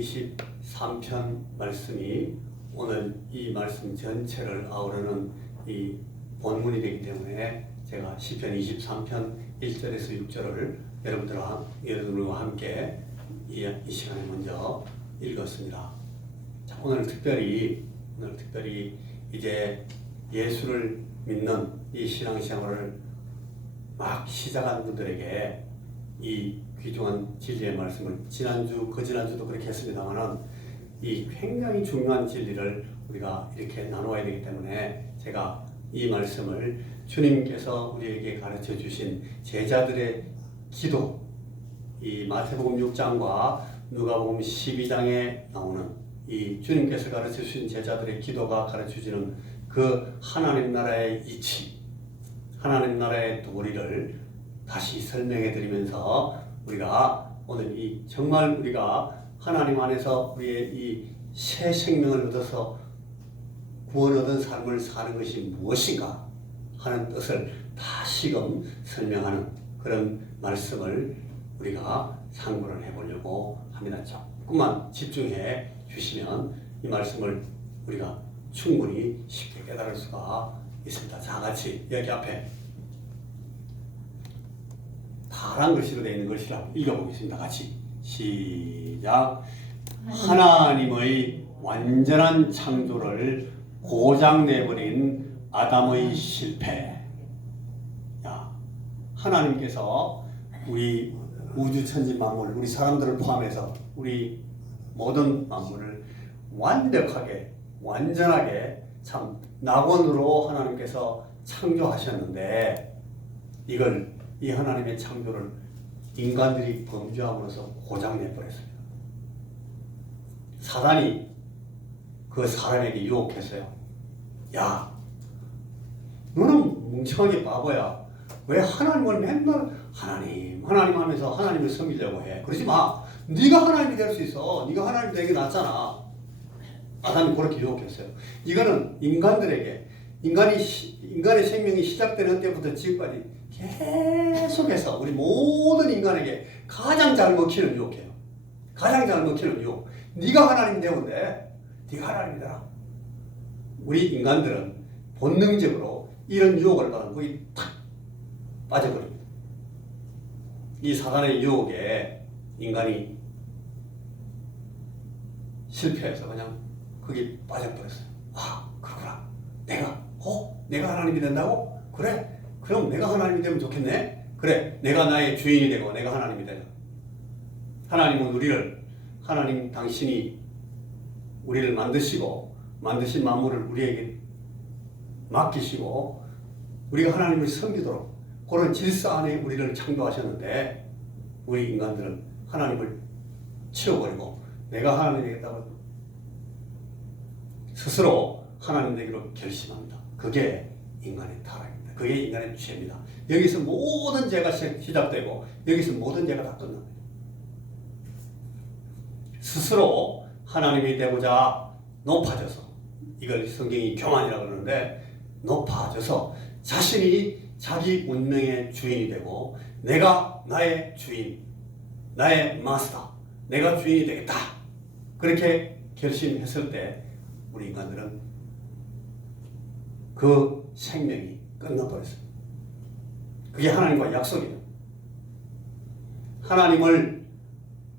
23편 말씀이 오늘 이 말씀 전체를 아우르는 이 본문이 되기 때문에 제가 시편 23편 1절에서 6절을 여러분들과 함께 이 시간에 먼저 읽었습니다. 자, 오늘 특별히 이제 예수를 믿는 이 신앙생활을 막 시작한 분들에게 이 귀중한 진리의 말씀을 지난주, 그지난주도 그렇게 했습니다만은 이 굉장히 중요한 진리를 우리가 이렇게 나누어야 되기 때문에 제가 이 말씀을 주님께서 우리에게 가르쳐 주신 제자들의 기도, 이 마태복음 6장과 누가복음 12장에 나오는 이 주님께서 가르쳐 주신 제자들의 기도가 가르쳐 주는 그 하나님 나라의 이치, 하나님 나라의 도리를 다시 설명해 드리면서 우리가 오늘 이 정말 우리가 하나님 안에서 우리의 이 새 생명을 얻어서 구원 얻은 삶을 사는 것이 무엇인가 하는 뜻을 다시금 설명하는 그런 말씀을 우리가 상고를 해보려고 합니다. 조금만 집중해 주시면 이 말씀을 우리가 충분히 쉽게 깨달을 수가 있습니다. 자, 같이 여기 앞에 파란 글씨로 되어 있는 글씨를 한번 읽어보겠습니다. 같이 시작. 하나님의 완전한 창조를 고장내버린 아담의 실패. 야, 하나님께서 우리 우주천지 만물, 우리 사람들을 포함해서 우리 모든 만물을 완벽하게, 완전하게 참 낙원으로 하나님께서 창조하셨는데 이 하나님의 창조를 인간들이 범죄함으로써 고장내버렸습니다. 사단이 그 사람에게 유혹했어요. 야, 너는 멍청하게 바보야. 왜 하나님을 맨날 하나님 하면서 하나님을 섬기려고 해. 그러지 마. 네가 하나님이 될 수 있어. 네가 하나님 되는 게 낫잖아. 아담이 그렇게 유혹했어요. 이거는 인간들에게 인간의 생명이 시작되는 때부터 지금까지 계속해서 우리 모든 인간에게 가장 잘 먹히는 유혹이에요. 가장 잘 먹히는 유혹. 네가 하나님 되는데 네가 하나님이 되라. 우리 인간들은 본능적으로 이런 유혹을 받으면 거기 탁 빠져버립니다. 이 사단의 유혹에 인간이 실패해서 그냥 거기 빠져버렸어요. 아, 그거라. 내가 하나님이 된다고? 그래. 그럼 내가 하나님이 되면 좋겠네? 그래. 내가 나의 주인이 되고 내가 하나님이 되자. 하나님 당신이 우리를 만드신 만물을 우리에게 맡기시고 우리가 하나님을 섬기도록 그런 질서 안에 우리를 창조하셨는데 우리 인간들은 하나님을 치워버리고 내가 하나님이 되겠다고 스스로 하나님 되기로 결심합니다. 그게 인간의 타락입니다. 그게 인간의 죄입니다. 여기서 모든 죄가 시작되고 여기서 모든 죄가 다 끝납니다. 스스로 하나님이 되고자 높아져서, 이걸 성경이 교만이라고 그러는데 높아져서 자신이 자기 운명의 주인이 되고 내가 나의 주인, 나의 마스터, 내가 주인이 되겠다. 그렇게 결심했을 때 우리 인간들은 그 생명이 끝나버렸습니다. 그게 하나님과 약속이에요. 하나님을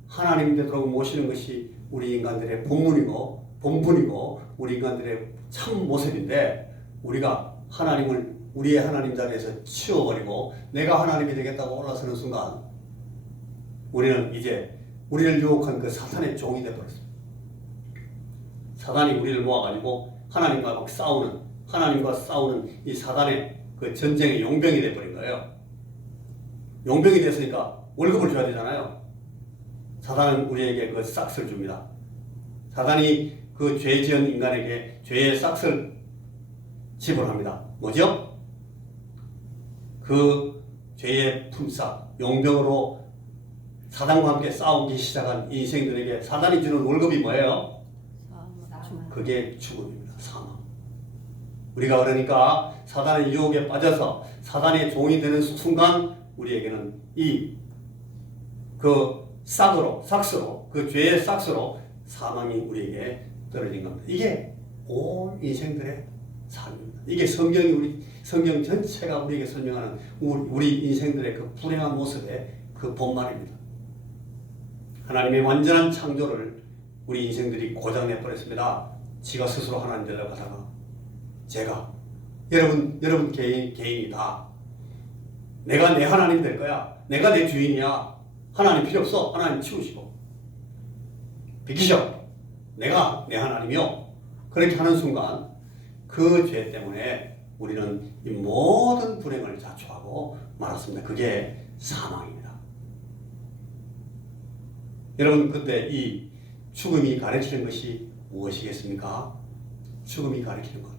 하나님 되도록 모시는 것이 우리 인간들의 본분이고 우리 인간들의 참 모습인데 우리가 하나님을 우리의 하나님 자리에서 치워버리고 내가 하나님이 되겠다고 올라서는 순간 우리는 이제 우리를 유혹한 그 사탄의 종이 되어버렸습니다. 사단이 우리를 모아가지고 하나님과 싸우는 이 사단의 그 전쟁의 용병이 되어버린 거예요. 용병이 됐으니까 월급을 줘야 되잖아요. 사단은 우리에게 그 싹스를 줍니다. 사단이 그 죄 지은 인간에게 죄의 싹스를 지불합니다. 뭐죠? 그 죄의 품삯, 용병으로 사단과 함께 싸우기 시작한 인생들에게 사단이 주는 월급이 뭐예요? 그게 죽음입니다. 사망. 우리가 그러니까 사단의 유혹에 빠져서 사단의 종이 되는 순간 우리에게는 그 싹스로 그 죄의 싹스로 사망이 우리에게 떨어진 겁니다. 이게 온 인생들의 삶입니다. 이게 성경 전체가 우리에게 설명하는 우리 인생들의 그 불행한 모습의 그 본말입니다. 하나님의 완전한 창조를 우리 인생들이 고장내 버렸습니다. 지가 스스로 하나님 되려고 하다가 제가 여러분 개인이 다 내가 내 하나님 될 거야. 내가 내 주인이야. 하나님 필요 없어. 하나님 치우시고 비키셔. 내가 내 하나님이요. 그렇게 하는 순간 그 죄 때문에 우리는 이 모든 불행을 자초하고 말았습니다. 그게 사망입니다. 여러분 그때 이 죽음이 가르치는 것이 무엇이겠습니까? 죽음이 가르치는 것.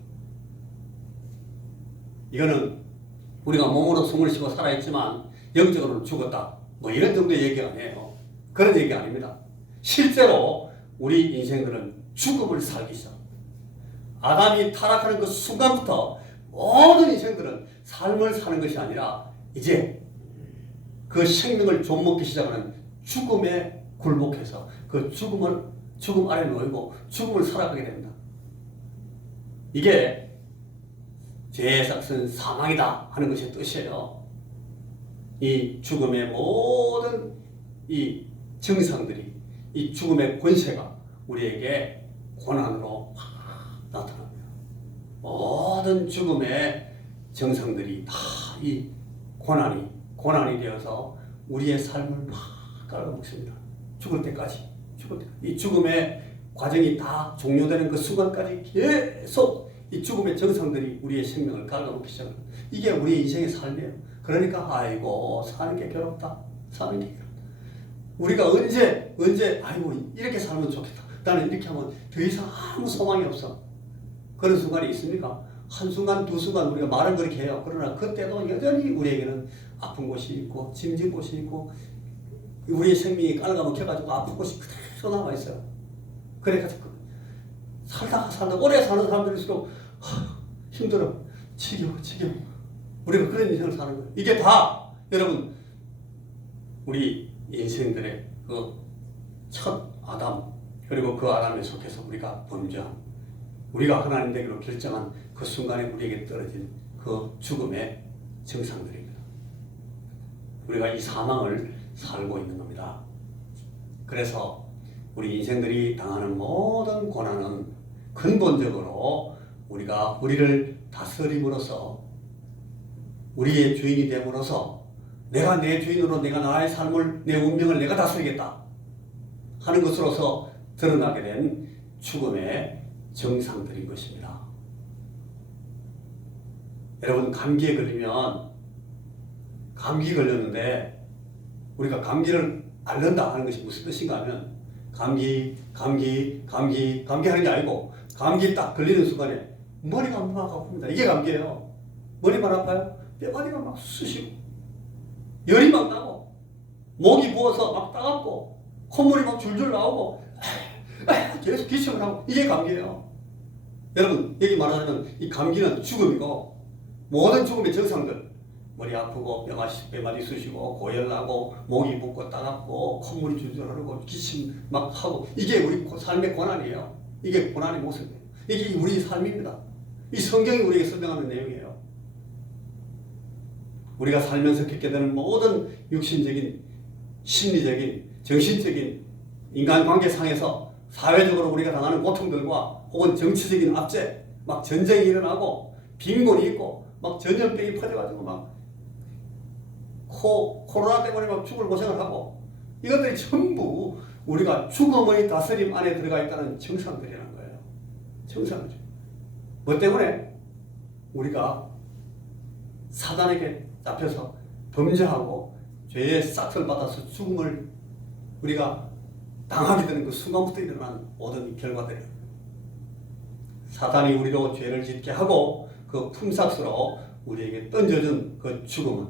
이거는 우리가 몸으로 숨을 쉬고 살아있지만 영적으로는 죽었다. 뭐 이런 정도의 얘기가 아니에요. 그런 얘기 아닙니다. 실제로 우리 인생들은 죽음을 살기 시작. 아담이 타락하는 그 순간부터 모든 인생들은 삶을 사는 것이 아니라 이제 그 생명을 좀먹기 시작하는 죽음에 굴복해서 그 죽음 아래 놓이고 죽음을 살아가게 됩니다. 이게 죄의 삭은 사망이다 하는 것의 뜻이에요. 이 죽음의 모든 이 증상들이 이 죽음의 권세가 우리에게 고난으로 나타납니다. 모든 죽음의 증상들이 다 이 고난이 되어서 우리의 삶을 막 깔아먹습니다. 죽을 때까지. 이 죽음의 과정이 다 종료되는 그 순간까지 계속 이 죽음의 정상들이 우리의 생명을 갉아먹기 시작합니다. 이게 우리의 인생의 삶이에요. 그러니까 아이고 사는 게 괴롭다. 우리가 언제 아이고 이렇게 살면 좋겠다. 나는 이렇게 하면 더 이상 아무 소망이 없어. 그런 순간이 있습니까? 한순간 두순간 우리가 말은 그렇게 해요. 그러나 그때도 여전히 우리에게는 아픈 곳이 있고 짐진 곳이 있고 우리의 생명이 깔아먹혀가지고 아픈 곳이 그대로 남아있어요. 그래가지고 살다가 오래 사는 사람들일수록 힘들어. 지겨워. 우리가 그런 인생을 사는 거예요. 이게 다 여러분 우리 인생들의 그 첫 아담 그리고 그 아담에 속해서 우리가 범죄한 우리가 하나님 되기로 결정한 그 순간에 우리에게 떨어진 그 죽음의 증상들입니다. 우리가 이 사망을 살고 있는 겁니다. 그래서 우리 인생들이 당하는 모든 고난은 근본적으로 우리를 다스림으로써 우리의 주인이 됨으로써 내가 내 주인으로 내가 나의 삶을 내 운명을 내가 다스리겠다 하는 것으로서 드러나게 된 죽음의 정상들인 것입니다. 여러분 감기에 걸리면 감기 걸렸는데 우리가 감기를 앓는다 하는 것이 무슨 뜻인가 하면 감기 하는 게 아니고 감기 딱 걸리는 순간에 머리가 막 아픕니다. 이게 감기예요. 머리만 아파요? 뼈마디가 막 쑤시고 열이 막 나고 목이 부어서 막 따갑고 콧물이 막 줄줄 나오고 계속 기침을 하고 이게 감기예요. 여러분 여기 말하자면 이 감기는 죽음이고 모든 죽음의 증상들 머리 아프고 뼈마디 쑤시고 고열나고 목이 붓고 따갑고 콧물이 줄줄 흐르고 기침 막 하고 이게 우리 삶의 고난이에요. 이게 고난의 모습이에요. 이게 우리 삶입니다. 이 성경이 우리에게 설명하는 내용이에요. 우리가 살면서 겪게 되는 모든 육신적인 심리적인 정신적인 인간관계상에서 사회적으로 우리가 당하는 고통들과 혹은 정치적인 압제 막 전쟁이 일어나고 빈곤이 있고 막 전염병이 퍼져가지고 막 코로나 때문에 막 죽을 고생을 하고 이것들이 전부 우리가 죽음의 다스림 안에 들어가 있다는 증상들이라는 거예요. 증상이죠. 뭐 때문에 우리가 사단에게 잡혀서 범죄하고 죄의 싹을 받아서 죽음을 우리가 당하게 되는 그 순간부터 일어난 모든 결과들이에요. 사단이 우리로 죄를 짓게 하고 그 품삯으로 우리에게 던져준 그 죽음은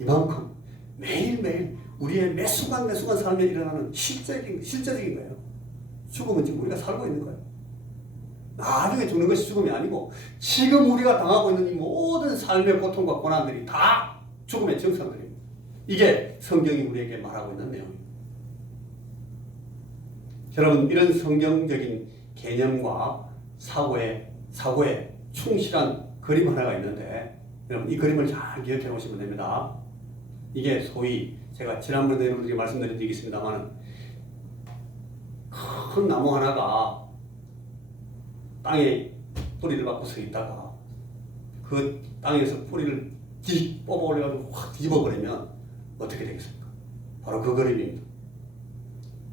이만큼 매일매일 우리의 매 순간 삶에 일어나는 실제적인 거예요. 죽음은 지금 우리가 살고 있는 거예요. 나중에 죽는 것이 죽음이 아니고 지금 우리가 당하고 있는 이 모든 삶의 고통과 고난들이 다 죽음의 증상들입니다. 이게 성경이 우리에게 말하고 있는 내용입니다. 여러분 이런 성경적인 개념과 사고에 충실한 그림 하나가 있는데 여러분 이 그림을 잘 기억해 놓으시면 됩니다. 이게 소위 제가 지난번에 여러분들에게 말씀드린 적이 있습니다만 큰 나무 하나가 땅에 뿌리를 받고 서 있다가 그 땅에서 뿌리를 뽑아 올려가지고 확 뒤집어 버리면 어떻게 되겠습니까? 바로 그 그림입니다.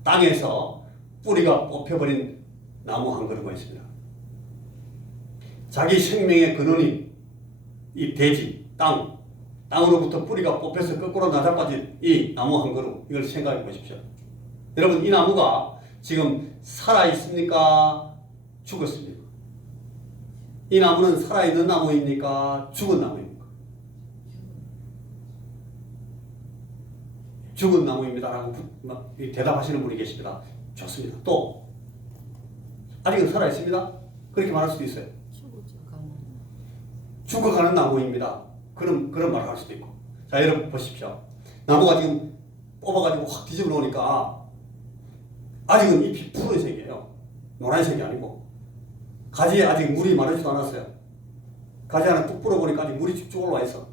땅에서 뿌리가 뽑혀버린 나무 한 그루가 있습니다. 자기 생명의 근원이 이 대지, 땅으로부터 뿌리가 뽑혀서 거꾸로 나자빠진 이 나무 한 그루, 이걸 생각해 보십시오. 여러분 이 나무가 지금 살아있습니까? 죽었습니까? 이 나무는 살아있는 나무입니까? 죽은 나무입니까? 죽은 나무입니다라고 대답하시는 분이 계십니다. 좋습니다. 또 아직은 살아있습니다. 그렇게 말할 수도 있어요. 죽어가는 나무입니다. 그런 말을 할 수도 있고. 자 여러분 보십시오. 나무가 지금 뽑아가지고 확 뒤집어 놓으니까 아직은 잎이 푸른색이에요. 노란색이 아니고 가지에 아직 물이 마르지도 않았어요. 가지 하나 뚝 불어보니까 아직 물이 쭉쭉 올라와 있어.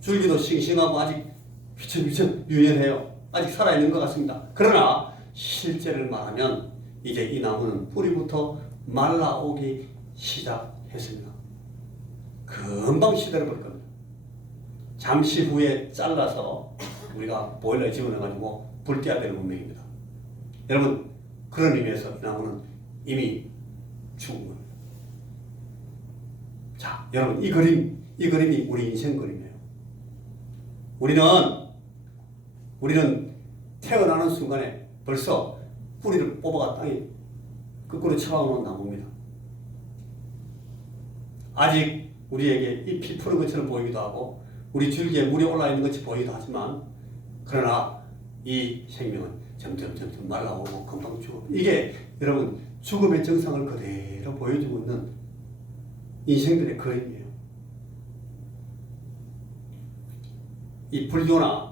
줄기도 싱싱하고 아직 휘청휘청 유연해요. 아직 살아있는 것 같습니다. 그러나 실제를 말하면 이제 이 나무는 뿌리부터 말라오기 시작했습니다. 금방 시들어버릴 겁니다. 잠시 후에 잘라서 우리가 보일러에 집어넣어가지고 불 떼야 되는 운명입니다. 여러분 그런 의미에서 이 나무는 이미 죽은 겁니다. 자 여러분 이 그림이 우리 인생 그림이에요. 우리는 태어나는 순간에 벌써 뿌리를 뽑아가 땅에 거꾸로 쳐박아놓은 나무입니다. 아직 우리에게 잎이 푸른 것처럼 보이기도 하고 우리 줄기에 물이 올라 있는 것이 보이기도 하지만 그러나 이 생명은 점점 말라오고 금방 죽어. 이게 여러분 죽음의 정상을 그대로 보여주고 있는 인생들의 그림이에요. 이 불교나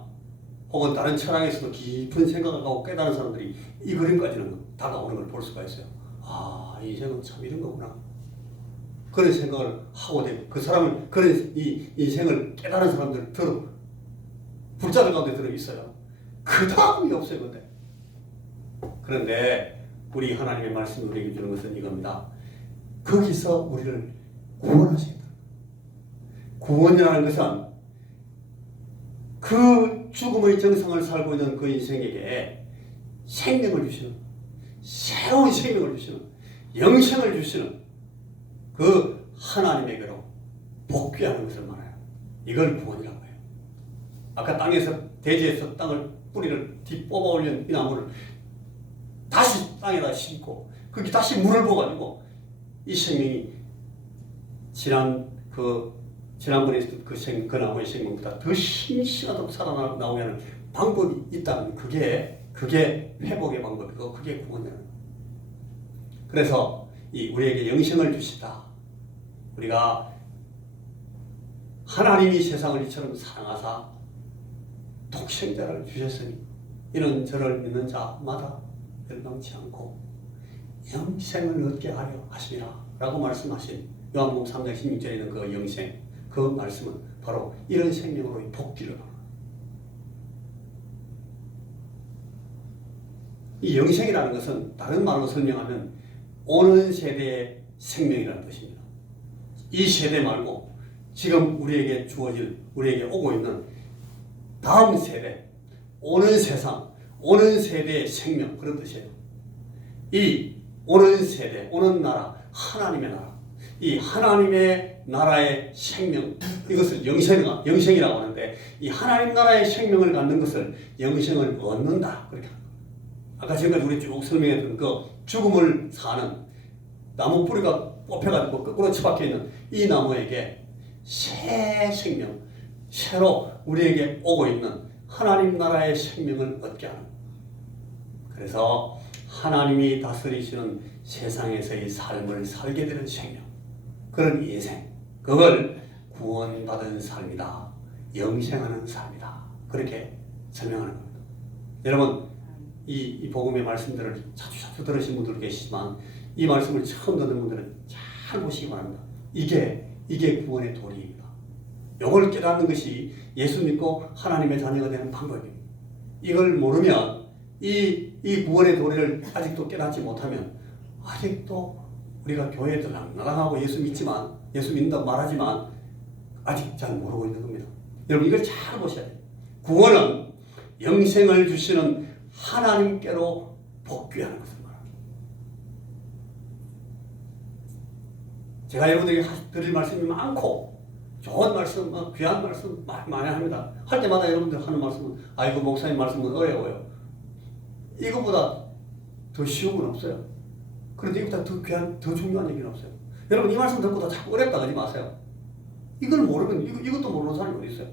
혹은 다른 철학에서도 깊은 생각을 하고 깨달은 사람들이 이 그림까지는 다가오는 걸 볼 수가 있어요. 아, 인생은 참 이런 거구나. 그런 생각을 하고 되고 그 사람을 그런 이 인생을 깨달은 사람들 불자들 가운데 들어 있어요. 그 다음이 없어요. 그런데 우리 하나님의 말씀이 우리에게 주는 것은 이겁니다. 거기서 우리를 구원하신다. 구원이라는 것은 그 죽음의 정상을 살고 있는 그 인생에게 생명을 주시는, 새로운 생명을 주시는, 영생을 주시는 그 하나님에게로 복귀하는 것을 말해요. 이걸 구원이라고 해요. 아까 대지에서 뿌리를 뒤뽑아 올린 이 나무를 다시 땅에다 심고 거기 다시 물을 부어가지고 이 생명이 지난번에 있었던 그 나무의 생명보다 더 싱싱하도록 살아나오게 하는 방법이 있다면 그게 회복의 방법이고 그게 구원이라는 거예요. 그래서 우리에게 영생을 주시다. 우리가 하나님이 세상을 이처럼 사랑하사 독생자를 주셨으니 이는 저를 믿는 자마다 멸망치 않고 영생을 얻게 하려 하심이라 라고 말씀하신 요한복음 3장 16절에 있는 그 영생, 그 말씀은 바로 이런 생명으로의 복귀를 하는 거예요. 이 영생이라는 것은 다른 말로 설명하면 오는 세대의 생명이라는 뜻입니다. 이 세대 말고 지금 우리에게 오고 있는 다음 세대, 오는 세상, 오는 세대의 생명, 그런 뜻이에요. 이 오는 세대, 오는 나라, 하나님의 나라, 이 하나님의 나라의 생명, 이것을 영생이라고 하는데 이 하나님 나라의 생명을 갖는 것을 영생을 얻는다. 그렇게 합니다. 아까 지금까지 우리 쭉 설명했던 그 죽음을 사는 나무 뿌리가 뽑혀가지고 거꾸로 처박혀 있는 이 나무에게 새 생명, 새로 우리에게 오고 있는 하나님 나라의 생명을 얻게 하는. 그래서 하나님이 다스리시는 세상에서의 삶을 살게 되는 생명, 그런 인생, 그걸 구원받은 삶이다, 영생하는 삶이다, 그렇게 설명하는 겁니다. 여러분, 이 복음의 말씀들을 자주 들으신 분들 계시지만 이 말씀을 처음 듣는 분들은 잘 보시기 바랍니다. 이게 구원의 도리입니다. 이걸 깨닫는 것이 예수 믿고 하나님의 자녀가 되는 방법입니다. 이걸 모르면 이 구원의 도리를 아직도 깨닫지 못하면 아직도 우리가 교회에 나가고 예수 믿는다고 말하지만 아직 잘 모르고 있는 겁니다. 여러분 이걸 잘 보셔야 돼요. 구원은 영생을 주시는 하나님께로 복귀하는 것을 말합니다. 제가 여러분들에게 드릴 말씀이 많고 좋은 말씀, 귀한 말씀 많이 합니다. 할 때마다 여러분들 하는 말씀은 아이고 목사님 말씀은 어려워요. 이거보다 더 쉬운 건 없어요. 그런데 이거보다 더 귀한, 더 중요한 얘기는 없어요. 여러분 이 말씀 듣고 다 자꾸 어렵다 하지 마세요. 이걸 모르면 이것도 모르는 사람이 어디 있어요?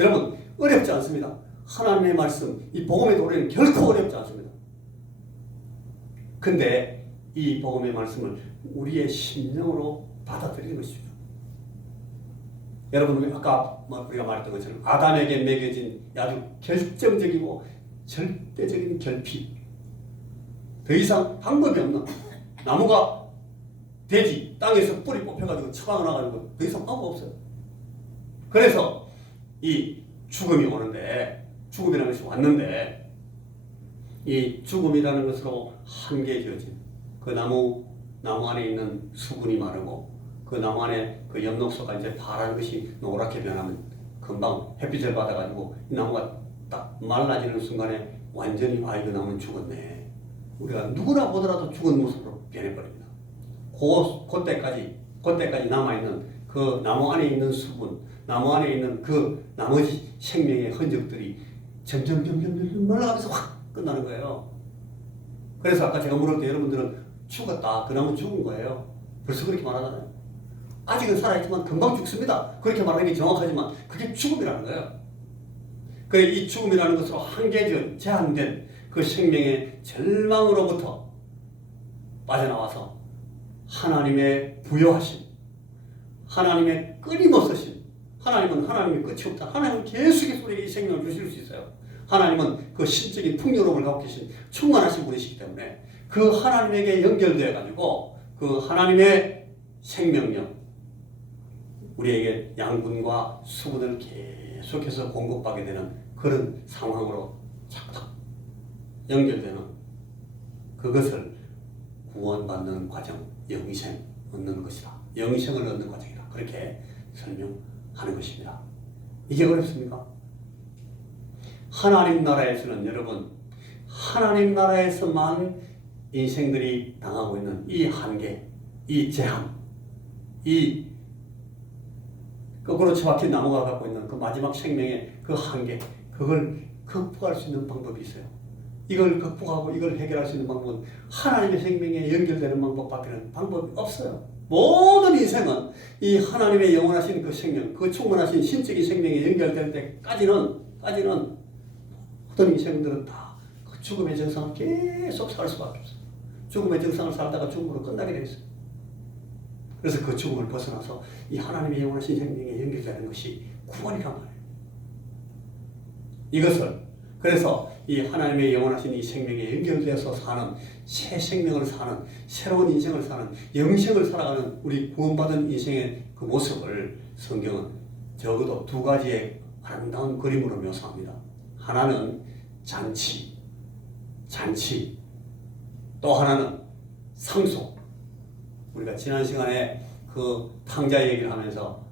여러분 어렵지 않습니다. 하나님의 말씀, 이 복음의 도리는 결코 어렵지 않습니다. 근데 이 복음의 말씀을 우리의 심령으로 받아들이는 것이죠. 여러분 아까 우리가 말했던 것처럼 아담에게 매겨진 아주 결정적이고 절대적인 결핍, 더 이상 방법이 없는 나무가 돼지 땅에서 뿌리 뽑혀가지고 처방을 나가지고 더 이상 방법 없어요. 그래서 이 죽음이 오는데, 죽음이라는 것이 왔는데 이 죽음이라는 것으로 한계지어진 그 나무 안에 있는 수분이 마르고 그 나무 안에 그 엽록소가 이제 파란 것이 노랗게 변하면 금방 햇빛을 받아가지고 이 나무가 딱 말라지는 순간에 완전히 그 나무는 죽었네. 우리가 누구나 보더라도 죽은 모습으로 변해버립니다. 그때까지 남아있는 그 나무 안에 있는 수분, 나무 안에 있는 그 나머지 생명의 흔적들이 점점 말라가면서 확 끝나는 거예요. 그래서 아까 제가 물을 때 여러분들은 죽었다, 그 나무는 죽은 거예요. 벌써 그렇게 말하잖아요. 아직은 살아있지만 금방 죽습니다. 그렇게 말하는 게 정확하지만 그게 죽음이라는 거예요. 그래 이 죽음이라는 것으로 한계적 제한된 그 생명의 절망으로부터 빠져나와서 하나님의 부여하심, 하나님의 끊임없으심, 하나님은 하나님의 끝이 없다. 하나님은 계속해서 우리에게 이 생명을 주실 수 있어요. 하나님은 그 신적인 풍요로움을 갖고 계신 충만하신 분이시기 때문에 그 하나님에게 연결되어 가지고 그 하나님의 생명력, 우리에게 양분과 수분을 계속해서 공급받게 되는 그런 상황으로 착착 연결되는 그것을 구원받는 과정, 영생 얻는 것이다. 영생을 얻는 과정이다. 그렇게 설명하는 것입니다. 이게 어렵습니까? 하나님 나라에서는 여러분, 하나님 나라에서만 인생들이 당하고 있는 이 한계, 이 제한, 이 거꾸로 처박힌 나무가 갖고 있는 그 마지막 생명의 그 한계, 그걸 극복할 수 있는 방법이 있어요. 이걸 극복하고 이걸 해결할 수 있는 방법은 하나님의 생명에 연결되는 방법밖에는 방법이 없어요. 모든 인생은 이 하나님의 영원하신 그 생명, 그 충만하신 신적인 생명에 연결될 때까지는 모든 인생들은 다 그 죽음의 정상을 계속 살 수밖에 없어요. 죽음의 정상을 살다가 죽음으로 끝나게 되어 있어요. 그래서 그 죽음을 벗어나서 이 하나님의 영원하신 생명에 연결되는 것이 구원이란 말이에요. 이것을 그래서 이 하나님의 영원하신 이 생명에 연결되어서 사는 새 생명을 사는 새로운 인생을 사는 영생을 살아가는 우리 구원받은 인생의 그 모습을 성경은 적어도 두 가지의 아름다운 그림으로 묘사합니다. 하나는 잔치, 또 하나는 상속. 우리가 지난 시간에 그 탕자 얘기를 하면서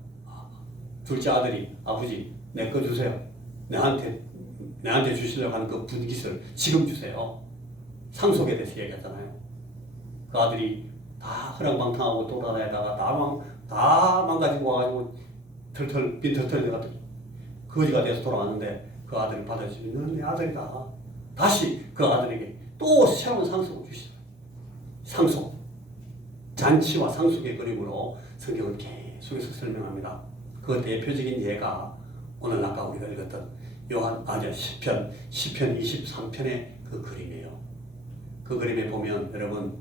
둘째 아들이 아버지 내 거 주세요. 내한테 주시려고 하는 그 분깃을 지금 주세요. 상속에 대해서 얘기했잖아요. 그 아들이 다 허랑방탕하고 돌아다니다가 다 망가지고 와가지고 빈털털 돼가지고 거지가 돼서 돌아왔는데 그 아들이 받아주시면 너는 내 아들이다. 다시 그 아들에게 또 새로운 상속을 주시더라고요. 상속. 잔치와 상속의 그림으로 성경은 계속해서 설명합니다. 그 대표적인 예가 오늘 아까 우리가 읽었던 시편 23편의 그 그림이에요. 그 그림에 보면 여러분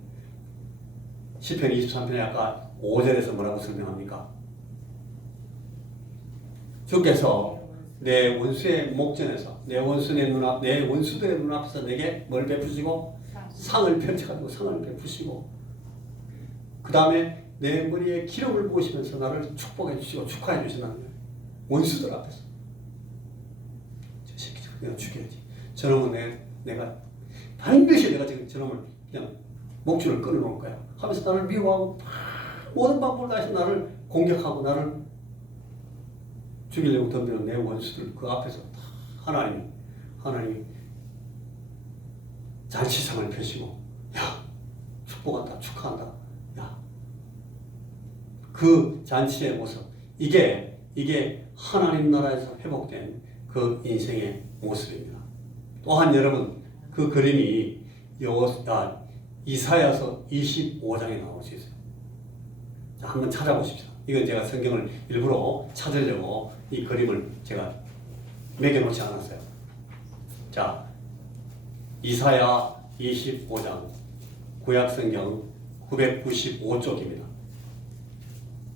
시편 23편에 아까 5절에서 뭐라고 설명합니까? 주께서 내 원수의 목전에서 내 원수들의 눈앞에서 내게 뭘 베푸시고 상을 펼쳐가지고 상을 베푸시고 그 다음에 내 머리에 기름을 부으시면서 나를 축복해 주시고 축하해 주시는 거예요. 원수들 앞에서 저 새끼 내가 죽여야지. 저놈은 내가 반드시 내가 지금 저놈을 그냥 목줄을 끊어놓을 거야 하면서 나를 미워하고 모든 방법을 다해서 나를 공격하고 나를 죽이려고 덤비는 내 원수들 그 앞에서 하나님이 잔치상을 펴시고 야 축복한다 축하한다 야 그 잔치의 모습 이게 하나님 나라에서 회복된 그 인생의 모습입니다. 또한 여러분 그 그림이 이사야서 25장에 나올 수 있어요. 자, 한번 찾아보십시오. 이건 제가 성경을 일부러 찾으려고 이 그림을 제가 매겨놓지 않았어요. 자, 이사야 25장 구약성경 995쪽입니다.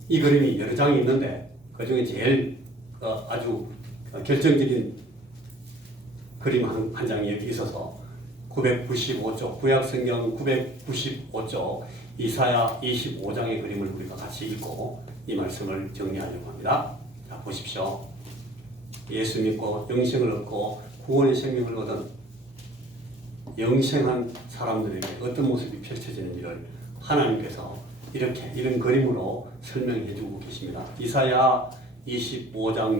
이 그림이 여러 장이 있는데 그 중에 제일 아주 결정적인 그림 한 장이 여기 있어서 995쪽 구약성경 995쪽 이사야 25장의 그림을 우리가 같이 읽고 이 말씀을 정리하려고 합니다. 자, 보십시오. 예수 믿고 영생을 얻고 구원의 생명을 얻은 영생한 사람들에게 어떤 모습이 펼쳐지는지를 하나님께서 이런 그림으로 설명해 주고 계십니다. 이사야 25장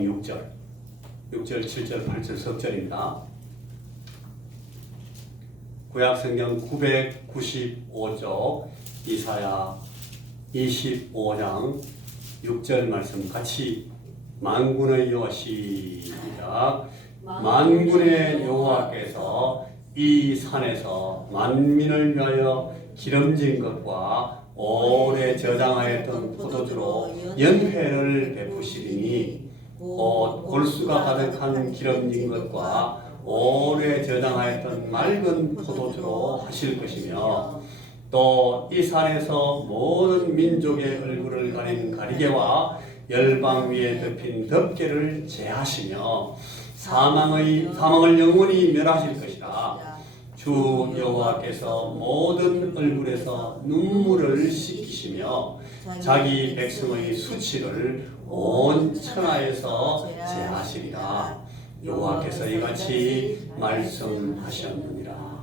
6절 7절 8절 석절입니다. 구약성경 995쪽 이사야 25장 6절 말씀 같이 만군의 여호와 시작 만군의 여호와께서 이 산에서 만민을 위하여 기름진 것과 오래 저장하였던 포도주로 연회를 베푸시리니 곧 골수가 가득한 기름진 것과 오래 저장하였던 맑은 포도주로 하실 것이며 또 이 산에서 모든 민족의 얼굴을 가린 가리개와 열방 위에 덮인 덮개를 제하시며 사망을 영원히 멸하실 것이라. 주 여호와께서 모든 얼굴에서 눈물을 씻기시며 자기 백성의 수치를 온 천하에서 제하시리라. 여호와께서 이같이 말씀하셨느니라.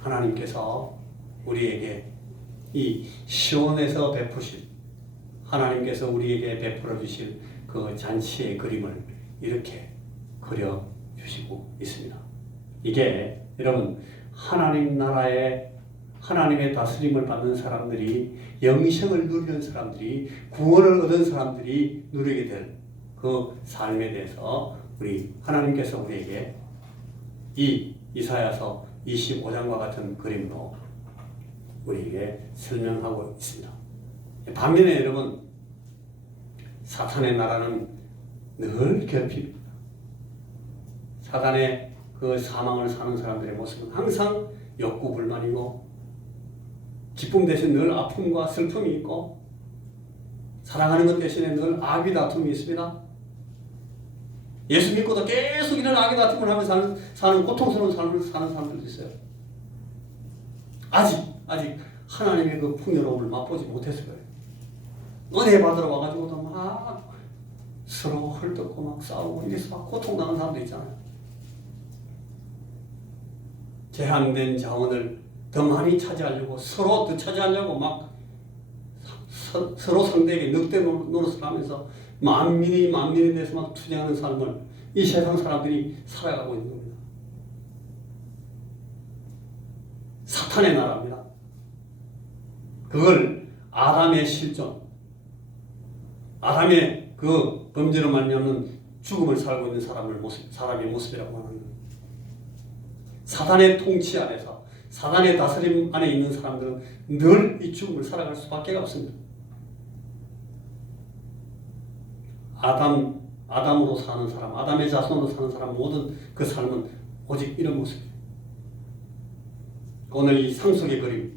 하나님께서 우리에게 이 시온에서 베푸실 하나님께서 우리에게 베풀어 주실 그 잔치의 그림을 이렇게 그려 주시고 있습니다. 이게 여러분 하나님 나라의 하나님의 다스림을 받는 사람들이 영생을 누리는 사람들이 구원을 얻은 사람들이 누리게 될 그 삶에 대해서 우리 하나님께서 우리에게 이 이사야서 25장과 같은 그림으로 우리에게 설명하고 있습니다. 반면에 여러분 사탄의 나라는 늘 결핍입니다. 사탄의 그 사망을 사는 사람들의 모습은 항상 욕구 불만이고 기쁨 대신 늘 아픔과 슬픔이 있고 사랑하는 것 대신에 늘 악의 다툼이 있습니다. 예수 믿고도 계속 이런 악의 다툼을 하면서 사는 고통스러운 삶을 사는 사람들도 있어요. 아직 하나님의 그 풍요로움을 맛보지 못했을 거예요. 은혜 받으러 와가지고도 막 서로 헐뜯고 막 싸우고 이래서 막 고통당하는 사람도 있잖아요. 제한된 자원을 더 많이 차지하려고 서로 더 차지하려고 막 서로 상대에게 늑대 노릇을 하면서 만민이 돼서 막 투쟁하는 삶을 이 세상 사람들이 살아가고 있는 겁니다. 사탄의 나라입니다. 그걸 아담의 실존, 아담의 그 범죄로 말미암는 죽음을 살고 있는 사람의 모습이라고 하는 겁니다. 사탄의 통치 안에서 사탄의 다스림 안에 있는 사람들은 늘 이 죽음을 살아갈 수밖에 없습니다. 아담으로 사는 사람, 아담의 자손으로 사는 사람 모든 그 삶은 오직 이런 모습이에요. 오늘 이 상속의 그림,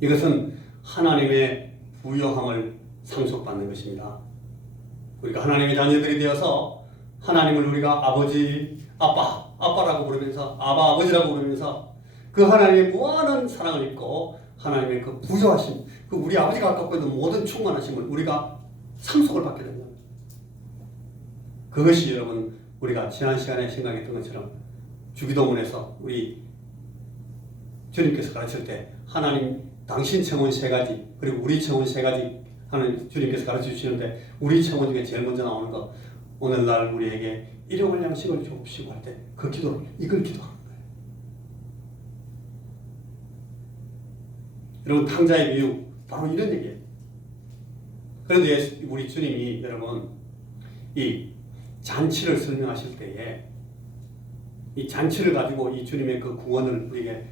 이것은 하나님의 부요함을 상속받는 것입니다. 우리가 하나님의 자녀들이 되어서 하나님을 우리가 아버지, 아빠라고 부르면서 아버지라고 부르면서 그 하나님의 무한한 사랑을 입고 하나님의 그 부조하심, 그 우리 아버지가 갖고 있는 모든 충만하심을 우리가 상속을 받게 됩니다. 그것이 여러분 우리가 지난 시간에 생각했던 것처럼 주기도문에서 우리 주님께서 가르칠 때 하나님 당신 청혼 세 가지 그리고 우리 청혼 세 가지 하는 주님께서 가르쳐 주시는데 우리 청혼 중에 제일 먼저 나오는 거 오늘날 우리에게 일용할 양식을 주옵시고 할 때 그 기도를 이걸 기도하는 거예요. 여러분 탕자의 비유 바로 이런 얘기예요. 그런데 우리 주님이 여러분 이 잔치를 설명하실 때에 이 잔치를 가지고 이 주님의 그 구원을 우리에게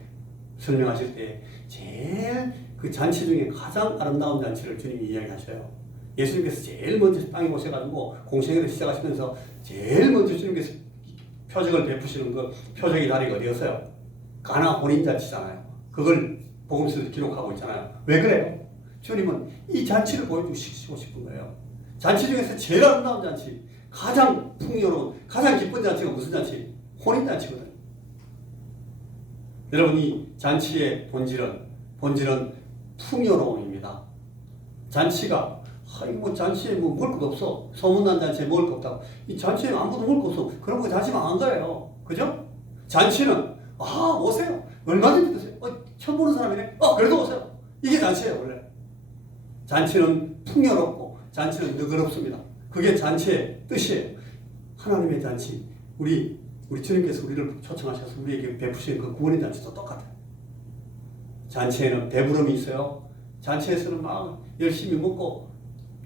설명하실 때 제일 그 잔치 중에 가장 아름다운 잔치를 주님이 이야기하셔요. 예수님께서 제일 먼저 땅에 오셔가지고 공생애를 시작하시면서 제일 먼저 주님께서 표적을 베푸시는 그 표적의 자리가 어디였어요? 가나 혼인잔치잖아요. 그걸 복음서에 기록하고 있잖아요. 왜 그래요? 주님은 이 잔치를 보여주시고 싶은 거예요. 잔치 중에서 제일 아름다운 잔치, 가장 풍요로운, 가장 기쁜 잔치가 무슨 잔치? 혼인잔치거든요. 여러분 이 잔치의 본질은 풍요로움입니다. 잔치가 뭐 잔치에 뭐 먹을 것도 없어. 소문난 잔치에 먹을 거 없다고. 이 잔치에 아무도 먹을 거 없어. 그런 거 잔치 망한 거예요. 그죠? 잔치는 오세요. 얼마든지 드세요. 처음 보는 사람이네. 그래도 오세요. 이게 잔치예요 원래. 잔치는 풍요롭고 잔치는 너그럽습니다. 그게 잔치의 뜻이에요. 하나님의 잔치, 우리 주님께서 우리를 초청하셔서 우리에게 베푸신 그 구원의 잔치도 똑같아요. 잔치에는 배부름이 있어요. 잔치에서는 막 열심히 먹고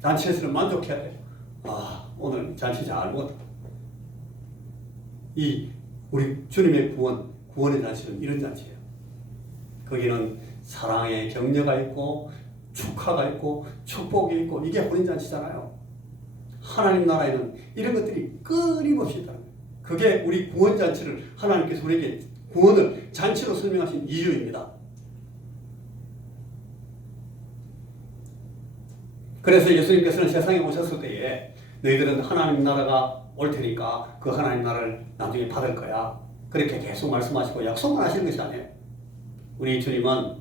잔치에서는 만족해야 돼요. 오늘 잔치 잘 먹었다. 우리 주님의 구원의 잔치는 이런 잔치예요. 거기는 사랑의 격려가 있고 축하가 있고 축복이 있고 이게 혼인잔치잖아요. 하나님 나라에는 이런 것들이 끊임없이 있다는 거예요. 그게 우리 구원잔치를 하나님께서 우리에게 구원을 잔치로 설명하신 이유입니다. 그래서 예수님께서는 세상에 오셨을 때에 너희들은 하나님 나라가 올 테니까 그 하나님 나라를 나중에 받을 거야. 그렇게 계속 말씀하시고 약속만 하시는 것이 아니에요. 우리 주님은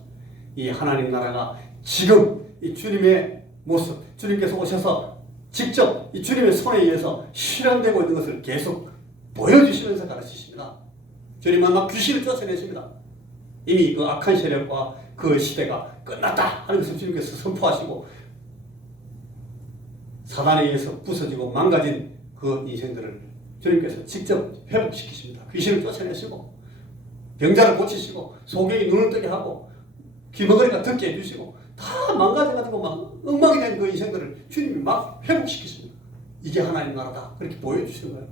이 하나님 나라가 지금 이 주님의 모습, 주님께서 오셔서 직접 이 주님의 손에 의해서 실현되고 있는 것을 계속 보여주시면서 가르치십니다. 주님은 막 귀신을 쫓아내십니다. 이미 그 악한 세력과 그 시대가 끝났다 하는 것을 주님께서 선포하시고 사단에 의해서 부서지고 망가진 그 인생들을 주님께서 직접 회복시키십니다. 귀신을 쫓아내시고 병자를 고치시고 소경이 눈을 뜨게 하고 귀머거리가 듣게 해주시고 다 망가져가지고 막 엉망이 된 그 인생들을 주님이 막 회복시키십니다. 이게 하나님 나라다. 그렇게 보여주시는 거예요.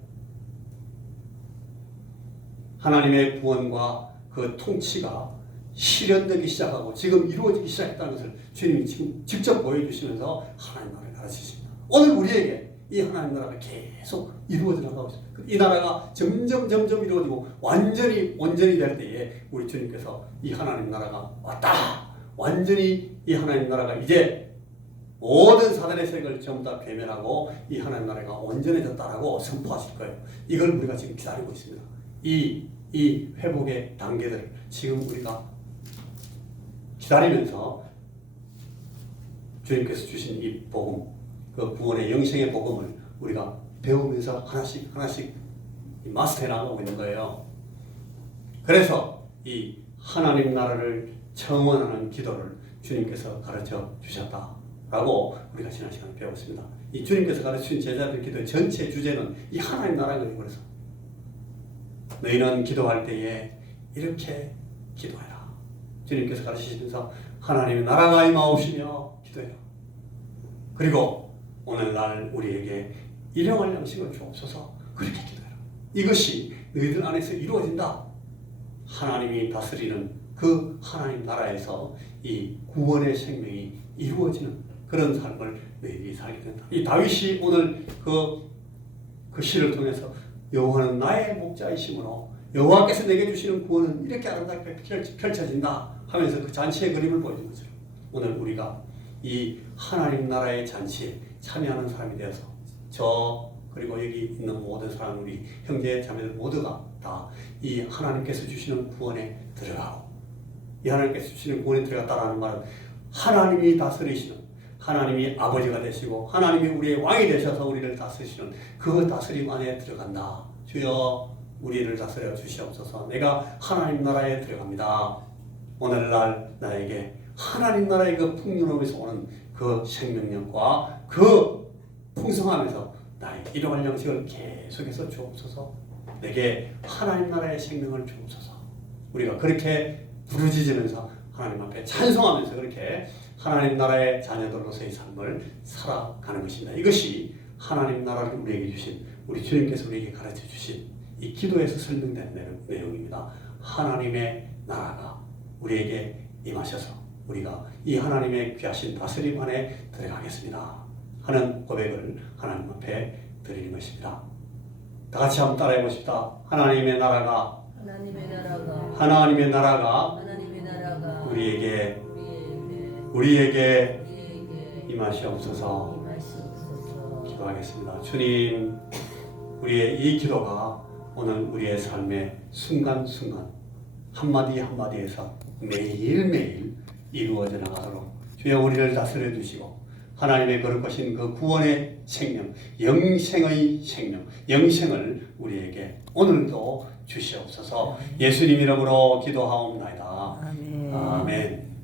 하나님의 구원과 그 통치가 실현되기 시작하고 지금 이루어지기 시작했다는 것을 주님이 지금 직접 보여주시면서 하나님 나라를 가르치십니다. 오늘 우리에게 이 하나님 나라가 계속 이루어져 나가고 있습니다. 이 나라가 점점 이루어지고 온전히 될 때에 우리 주님께서 이 하나님 나라가 왔다. 완전히 이 하나님 나라가 이제 모든 사단의 세력을 전부 다 괴멸하고 이 하나님 나라가 온전해졌다라고 선포하실 거예요. 이걸 우리가 지금 기다리고 있습니다. 이 회복의 단계들을 지금 우리가 기다리면서 주님께서 주신 이 복음, 그 구원의 영생의 복음을 우리가 배우면서 하나씩 마스터해 나가고 있는 거예요. 그래서 이 하나님 나라를 청원하는 기도를 주님께서 가르쳐 주셨다라고 우리가 지난 시간에 배웠습니다. 이 주님께서 가르치신 제자들 기도의 전체 주제는 이 하나님 나라거든요. 그래서 너희는 기도할 때에 이렇게 기도해라. 주님께서 가르치시면서 하나님의 나라가 임하옵시며 기도해라. 그리고 오늘날 우리에게 일용할 양식을 주옵소서. 그렇게 기도해라. 이것이 너희들 안에서 이루어진다. 하나님이 다스리는 그 하나님 나라에서 이 구원의 생명이 이루어지는 그런 삶을 너희들이 살게 된다. 이 다윗이 오늘 그 시를 통해서 여호와는 나의 목자이심으로 여호와께서 내게 주시는 구원은 이렇게 아름답게 펼쳐진다 하면서 그 잔치의 그림을 보여준 것처럼 오늘 우리가 이 하나님 나라의 잔치에 참여하는 사람이 되어서 저 그리고 여기 있는 모든 사람 우리 형제 자매들 모두가 다 이 하나님께서 주시는 구원에 들어가고 이 하나님께서 주시는 구원에 들어갔다라는 말은 하나님이 다스리시는 하나님이 아버지가 되시고 하나님이 우리의 왕이 되셔서 우리를 다스리시는 그 다스림 안에 들어간다. 주여 우리를 다스려 주시옵소서. 내가 하나님 나라에 들어갑니다. 오늘날 나에게 하나님 나라의 그 풍요로움에서 오는 그 생명력과 그 풍성함에서 나의 일용할 양식을 계속해서 주옵소서. 내게 하나님 나라의 생명을 주옵소서. 우리가 그렇게 부르짖으면서 하나님 앞에 찬송하면서 그렇게 하나님 나라의 자녀들로서의 삶을 살아가는 것입니다. 이것이 하나님 나라를 우리에게 주신 우리 주님께서 우리에게 가르쳐 주신 이 기도에서 설명된 내용입니다. 하나님의 나라가 우리에게 임하셔서 우리가 이 하나님의 귀하신 다스림 안에 들어가겠습니다 하는 고백을 하나님 앞에 드리는 것입니다. 다 같이 한번 따라해 보십시다. 하나님의 나라가 우리에게 임하시옵소서. 기도하겠습니다. 주님, 우리의 이 기도가 오늘 우리의 삶의 순간순간 한마디 한마디에서 매일매일 이루어져 나가도록 주여 우리를 다스려 주시고 하나님의 거룩하신 그 구원의 생명, 영생의 생명, 영생을 우리에게 오늘도 주시옵소서. 예수님 이름으로 기도하옵나이다. 아멘.